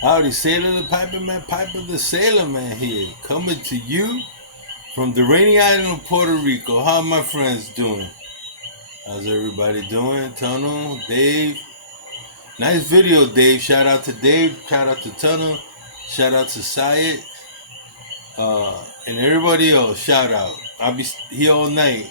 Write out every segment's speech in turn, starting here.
Howdy, Sailor the Piper Man, Piper the Sailor Man here, coming to you from the rainy island of Puerto Rico. How are my friends doing? How's everybody doing? Tunnel, Dave. Nice video, Dave. Shout out to Dave. Shout out to Tunnel. Shout out to Syed. And everybody else, shout out. I'll be here all night.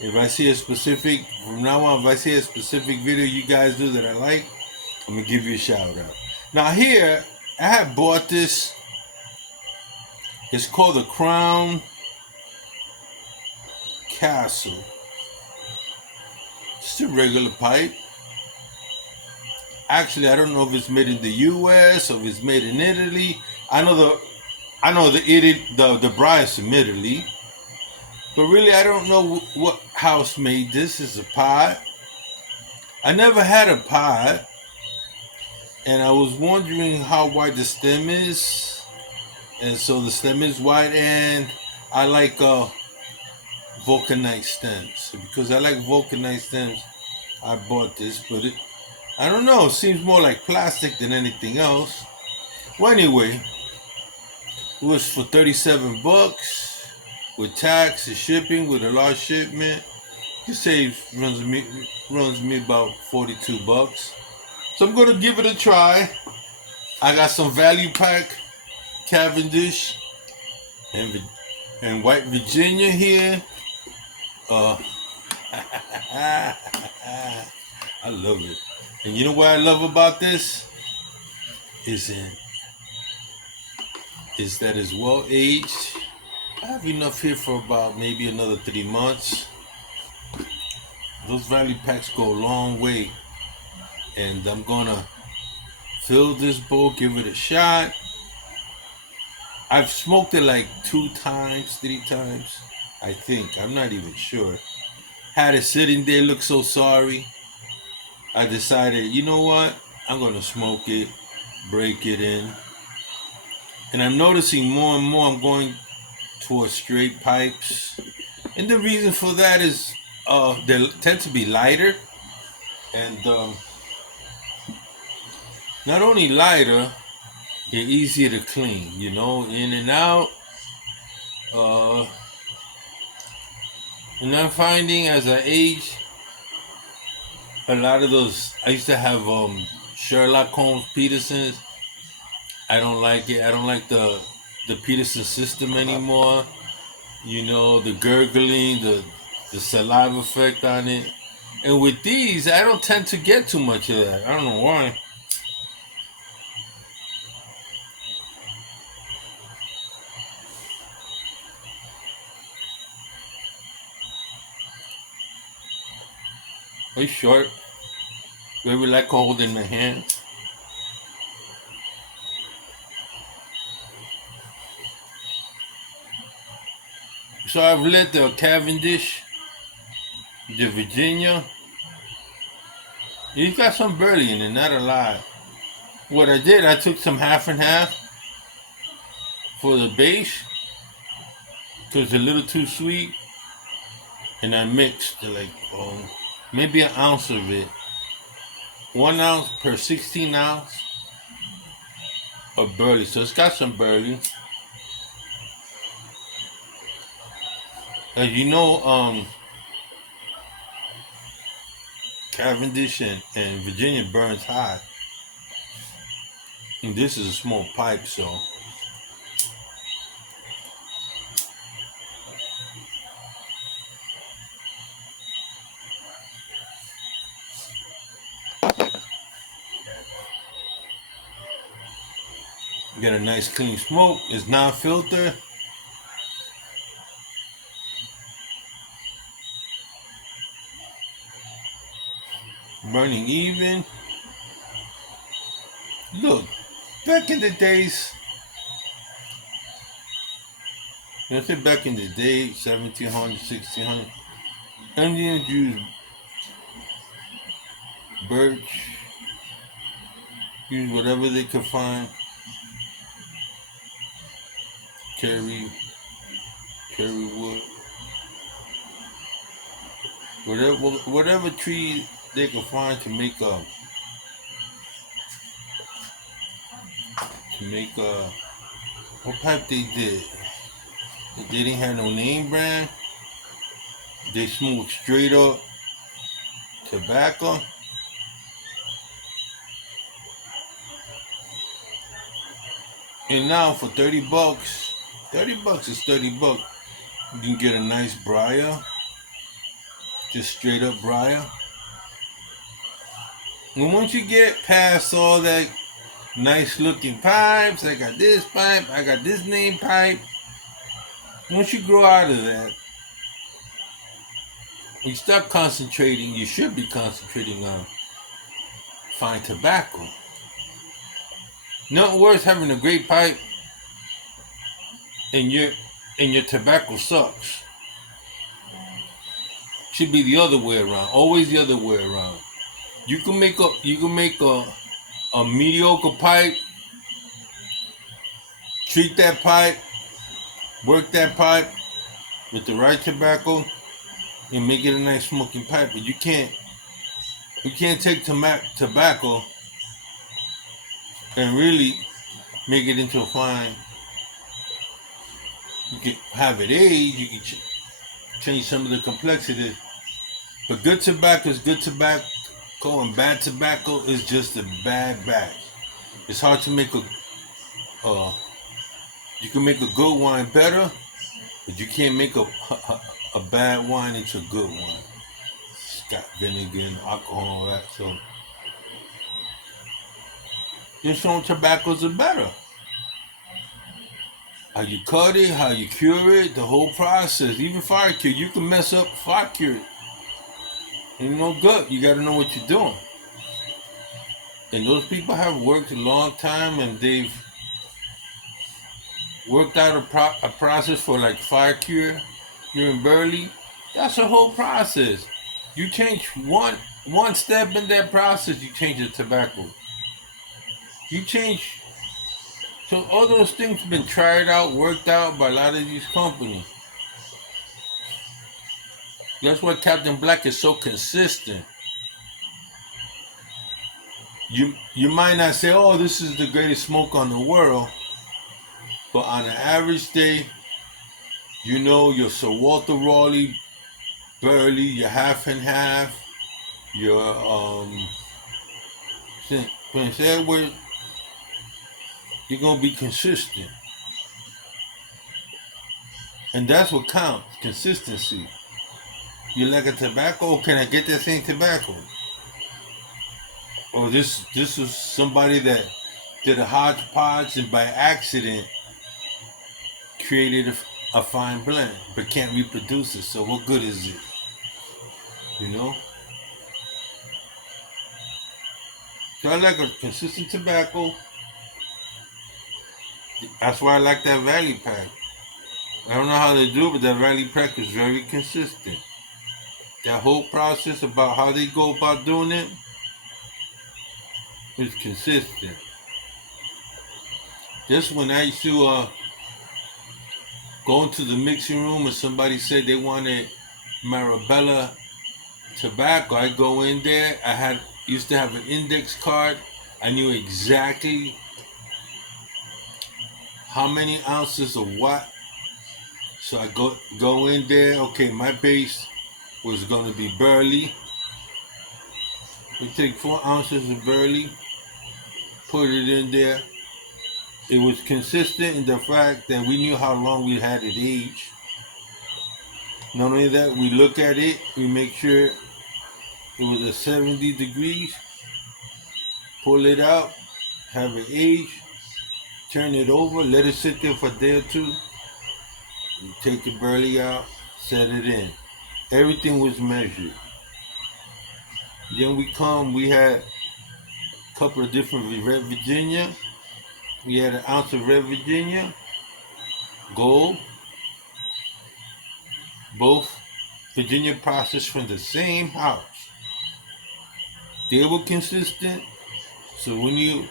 If I see a specific, from now on, if I see a specific video you guys do that I like, I'm going to give you a shout out. Now, here, I have bought this. It's called the Crown Castle. Just a regular pipe. Actually, I don't know if it's made in the U.S. or if it's made in Italy. I know the bride's from Italy, but really I don't know what house made this. It's a pot. I never had a pot, and I was wondering how wide the stem is, and so the stem is wide, and I like vulcanite stems. Because I like vulcanite stems, I bought this, but I don't know. It seems more like plastic than anything else. Well, anyway, it was for 37 bucks with tax and shipping with a large shipment. It saves runs me about 42 bucks. So I'm gonna give it a try. I got some value pack Cavendish and White Virginia here. Uh, I love it. And you know what I love about this? Is that it's well aged. I have enough here for about maybe another 3 months. Those value packs go a long way. And I'm gonna fill this bowl, give it a shot. I've smoked it like 2 times, 3 times. I think. I'm not even sure. Had it sitting there, looked so sorry. I decided, you know what? I'm gonna smoke it, break it in. And I'm noticing more and more I'm going towards straight pipes. And the reason for that is they tend to be lighter. And not only lighter, they're easier to clean, in and out. Uh, and I'm finding as I age, a lot of those, I used to have Sherlock Holmes Petersons. I don't like it. I don't like the Peterson system anymore. The gurgling, the saliva effect on it. And with these, I don't tend to get too much of that. I don't know why. It's short. Very like a hold in my hand. So I've lit the Cavendish, the Virginia. It's got some burley in it, not a lot. What I did, I took some half and half for the base, because it's a little too sweet, and I mixed like maybe an ounce of it. 1 ounce per 16 ounce of burley. So it's got some burley. As you know, Cavendish and Virginia burns hot. And this is a small pipe, so you get a nice clean smoke. It's non-filter. Burning even. Look, back in the days, back in the day, 1700, 1600, Indians used birch, used whatever they could find, cherry wood, whatever tree they could find to make to make what pipe they did. They didn't have no name brand. They smoked straight up tobacco. And now for $30, $30 is $30. You can get a nice briar, just straight up briar. And once you get past all that nice looking pipes, I got this pipe, I got this name pipe. Once you grow out of that, you start concentrating, you should be concentrating on fine tobacco. Nothing worse having a great pipe and your tobacco sucks. Should be the other way around. Always the other way around. You can make a mediocre pipe, treat that pipe, work that pipe with the right tobacco, and make it a nice smoking pipe. But you can't take tobacco and really make it into a fine. You can have it aged, you can change some of the complexities. But good tobacco is good tobacco, and bad tobacco is just a bad batch. It's hard to make you can make a good wine better, but you can't make a bad wine into a good wine. It's got vinegar and alcohol and all that, so there's some tobaccos are better. How you cut it, how you cure it, the whole process. Even fire cure, you can mess up fire cure. Ain't no good. You gotta know what you're doing. And those people have worked a long time, and they've worked out a process for like fire cure here in Burley. That's a whole process. You change one step in that process, you change the tobacco. You change. So all those things have been tried out, worked out by a lot of these companies. That's why Captain Black is so consistent. You might not say, oh, this is the greatest smoke on the world, but on an average day, you know your Sir Walter Raleigh, Burley, your half and half, your Prince Edward, you're gonna be consistent. And that's what counts, consistency. You like a tobacco? Oh, can I get that same tobacco? Or this is somebody that did a hodgepodge and by accident created a fine blend, but can't reproduce it. So what good is it? You know? So I like a consistent tobacco. That's why I like that Valley Pack. I don't know how they do it, but that Valley Pack is very consistent. That whole process about how they go about doing it is consistent. Just when I used to go into the mixing room and somebody said they wanted Marabella tobacco, I go in there. Used to have an index card. I knew exactly how many ounces of what. So I go in there. Okay, my base was going to be Burley. We take 4 ounces of Burley, put it in there. It was consistent in the fact that we knew how long we had it aged. Not only that, we look at it, we make sure it was at 70 degrees, pull it out, have it aged, turn it over, let it sit there for a day or two. You take the Burley out, set it in. Everything was measured. Then we had a couple of different Red Virginia. We had an ounce of Red Virginia, gold. Both Virginia processed from the same house. They were consistent, so we knew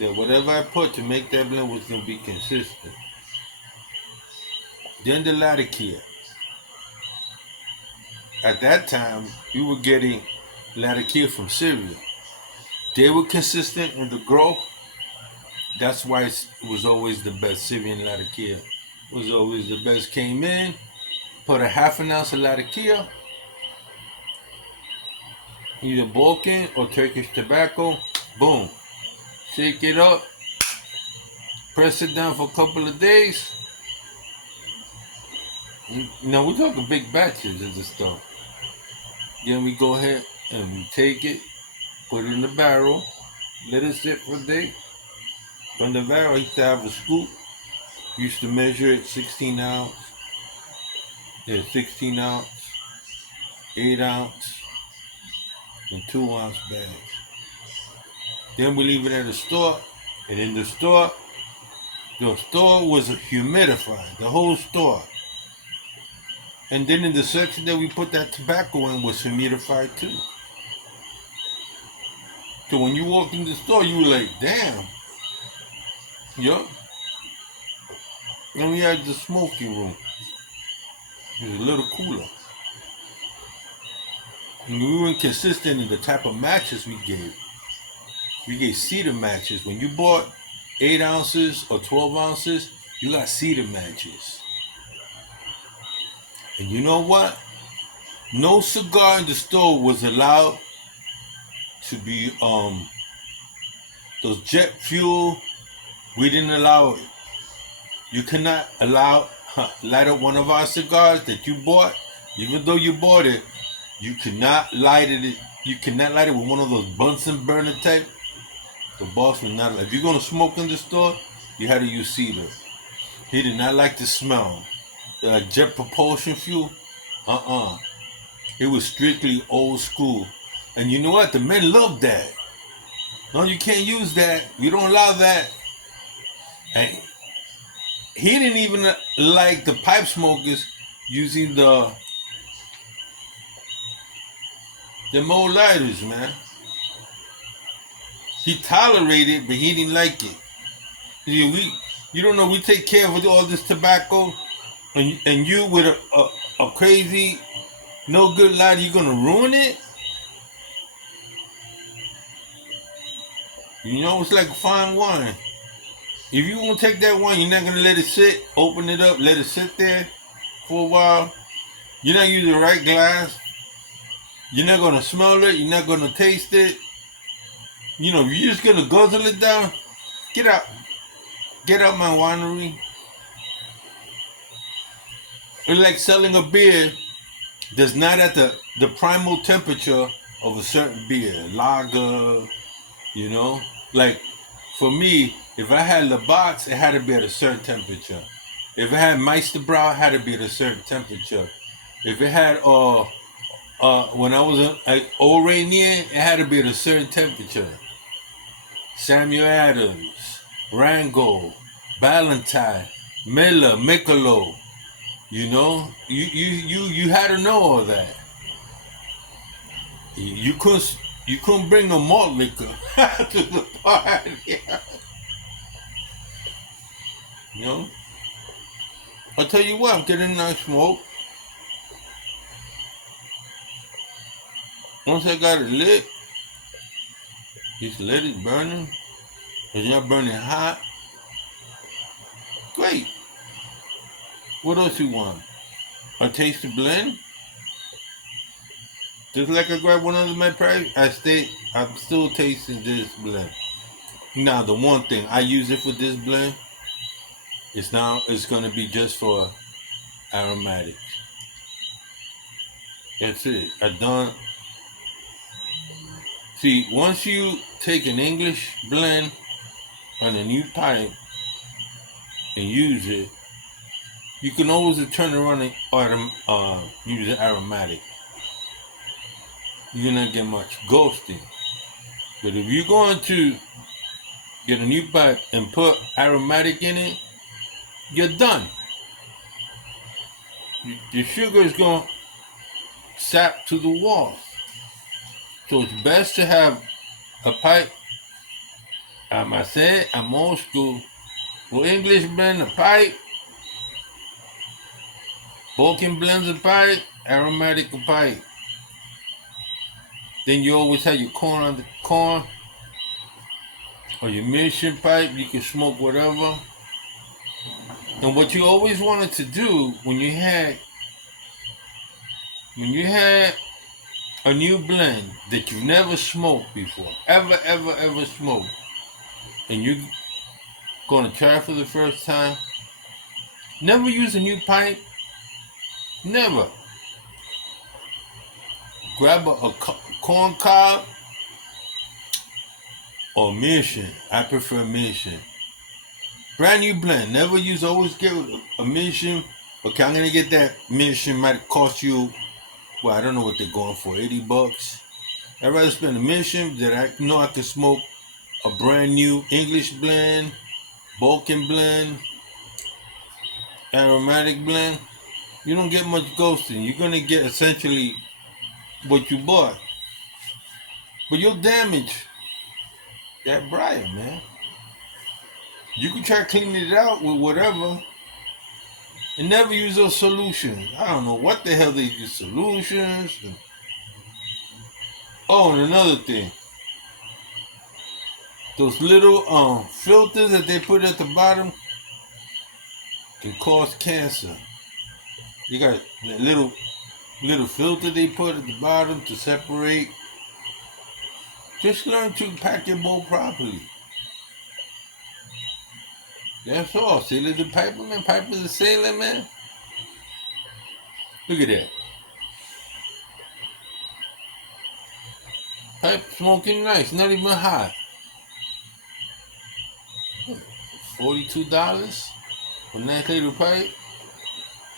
that whatever I put to make that blend was going to be consistent. Then the Latakia. At that time, we were getting Latakia from Syria. They were consistent in the growth. That's why it was always the best. Syrian Latakia was always the best. Came in, put a half an ounce of Latakia, either Balkan or Turkish tobacco. Boom. Shake it up. Press it down for a couple of days. Now we're talking big batches of this stuff. Then we go ahead and we take it, put it in the barrel, let it sit for a day. From the barrel, I used to have a scoop. Used to measure it 16 ounce. Yeah, 16 ounce, 8 ounce, and 2 ounce bags. Then we leave it at the store. And in the store was a humidified, the whole store. And then in the section that we put that tobacco in was humidified too. So when you walked in the store, you were like, damn. Yup. And we had the smoking room. It was a little cooler. And we weren't consistent in the type of matches we gave. We gave cedar matches. When you bought 8 ounces or 12 ounces, you got cedar matches. And you know what? No cigar in the store was allowed to be those jet fuel. We didn't allow it. You cannot light up one of our cigars that you bought, even though you bought it. You cannot light it. You cannot light it with one of those Bunsen burner type. The boss would not. If you're gonna smoke in the store, you had to use cedar. He did not like the smell. Like jet propulsion fuel. It was strictly old school. And you know what? The men loved that. No, you can't use that. We don't allow that. And he didn't even like the pipe smokers using the mold lighters, man. He tolerated it, but he didn't like it. You don't know, we take care of all this tobacco, and you with a crazy, no good lighter, you're gonna ruin it? You know, it's like fine wine. If you want to take that wine, you're not going to let it sit, open it up, let it sit there for a while. You're not using the right glass. You're not going to smell it. You're not going to taste it. You know, you're just going to guzzle it down. Get out. Get out my winery. It's like selling a beer that's not at the primal temperature of a certain beer. Lager, you know. Like, for me, if I had Labatt's, it had to be at a certain temperature. If it had Meisterbrow, it had to be at a certain temperature. If it had when I was at Old Rainier, it had to be at a certain temperature. Samuel Adams, Rango, Ballantyne, Miller, Michelob. You know, you had to know all that. You couldn't bring no malt liquor to the party. You know? I'll tell you what, I'm getting a nice smoke. Once I got it lit, just let it burning. It's not burning hot. Great. What else you want? A tasty blend? Just like I grabbed one of my price, I'm still tasting this blend. Now the one thing I use it for this blend, it's gonna be just for aromatics. That's it. I done. See, once you take an English blend on a new pipe and use it, you can always turn around and use an aromatic. You're not get much ghosting. But if you're going to get a new pipe and put aromatic in it, you're done. Your sugar is going to sap to the wall. So it's best to have a pipe. I said, I'm old school. For English blend, a pipe. Balkan blends a pipe. Aromatic a pipe. Then you always have your corn on the corn. or your mission pipe. You can smoke whatever. And what you always wanted to do when you had a new blend that you've never smoked before, ever smoked, and you're gonna try it for the first time, never use a new pipe. Never. Grab a corn cob or mission. I prefer mission. Brand new blend. Never use. Always get a mission. Okay, I'm gonna get that mission. Might cost you. Well, I don't know what they're going for. $80. I'd rather spend a mission that I know I can smoke a brand new English blend, Balkan blend, aromatic blend. You don't get much ghosting. You're gonna get essentially what you bought, but you'll damage that briar, man. You can try cleaning it out with whatever, and never use those solutions. I don't know what the hell they use solutions. Oh, and another thing, those little filters that they put at the bottom can cause cancer. You got that little filter they put at the bottom to separate. Just learn to pack your bowl properly. That's all. Sailor the Piper, man. Piper the Sailor, man. Look at that. Pipe smoking nice, not even hot. $42 for a nice little pipe.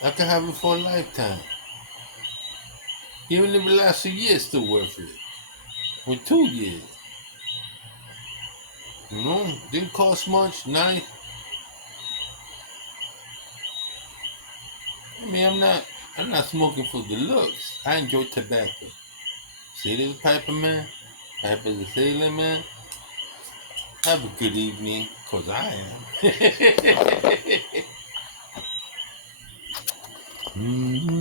I can have it for a lifetime. Even if it lasts a year, it's still worth it. Or 2 years. You know, didn't cost much, nice. I mean, I'm not smoking for the looks. I enjoy tobacco. See this Piper, man? Piper the Sailor, man? Have a good evening, cause I am.